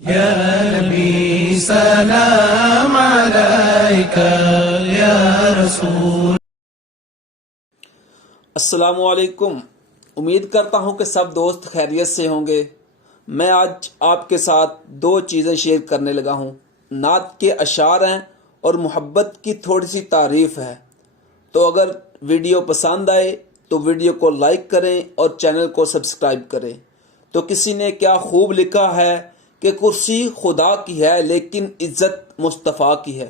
یا نبی سلام علیکہ یا رسول۔ السلام علیکم، امید کرتا ہوں کہ سب دوست خیریت سے ہوں گے۔ میں آج آپ کے ساتھ دو چیزیں شیئر کرنے لگا ہوں، نعت کے اشعار ہیں اور محبت کی تھوڑی سی تعریف ہے۔ تو اگر ویڈیو پسند آئے تو ویڈیو کو لائک کریں اور چینل کو سبسکرائب کریں۔ تو کسی نے کیا خوب لکھا ہے کہ کرسی خدا کی ہے لیکن عزت مصطفیٰ کی ہے۔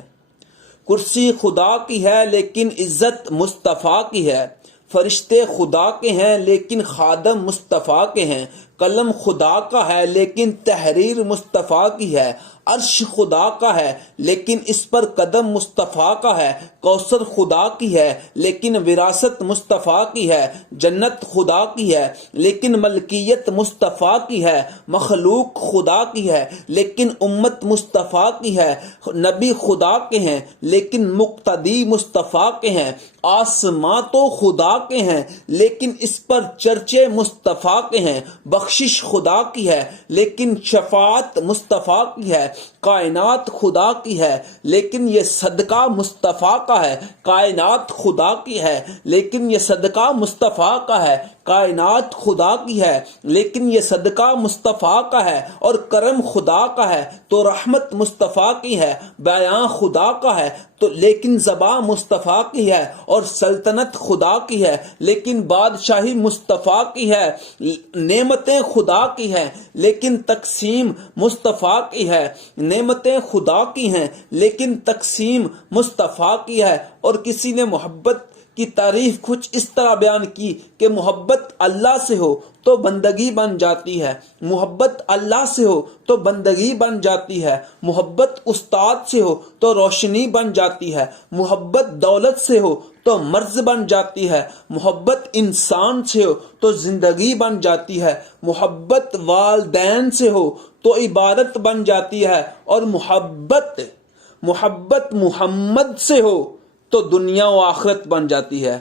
کرسی خدا کی ہے لیکن عزت مصطفیٰ کی ہے، فرشتے خدا کے ہیں لیکن خادم مصطفیٰ کے ہیں، قلم خدا کا ہے لیکن تحریر مصطفیٰ کی ہے، عرش خدا کا ہے لیکن اس پر قدم مصطفیٰ کا ہے، کوثر خدا کی ہے لیکن وراثت مصطفیٰ کی ہے، جنت خدا کی ہے لیکن ملکیت مصطفیٰ کی ہے، مخلوق خدا کی ہے لیکن امت مصطفیٰ کی ہے، نبی خدا کے ہیں لیکن مقتدی مصطفیٰ کے ہیں، آسماں تو خدا کے ہیں لیکن اس پر چرچے مصطفیٰ کے ہیں، بخشش خدا کی ہے لیکن شفاعت مصطفیٰ کی ہے، کائنات خدا کی ہے لیکن یہ صدقہ مصطفیٰ کا ہے، کائنات خدا کی ہے لیکن یہ صدقہ مصطفیٰ کا ہے، کائنات خدا کی ہے لیکن یہ صدقہ مصطفیٰ کا ہے، اور کرم خدا کا ہے تو رحمت مصطفیٰ کی ہے، بیان خدا کا ہے تو لیکن زبان مصطفیٰ کی ہے، اور سلطنت خدا کی ہے لیکن بادشاہی مصطفیٰ کی ہے، نعمتیں خدا کی ہیں لیکن تقسیم مصطفیٰ کی ہے، نعمتیں خدا کی ہیں لیکن تقسیم مصطفیٰ کی ہے۔ اور کسی نے محبت کی تعریف کچھ اس طرح بیان کی کہ محبت اللہ سے ہو تو بندگی بن جاتی ہے، محبت اللہ سے ہو تو بندگی بن جاتی ہے، محبت استاد سے ہو تو روشنی بن جاتی ہے، محبت دولت سے ہو تو مرض بن جاتی ہے، محبت انسان سے ہو تو زندگی بن جاتی ہے، محبت والدین سے ہو تو عبادت بن جاتی ہے، اور محبت محمد سے ہو تو دنیا و آخرت بن جاتی ہے۔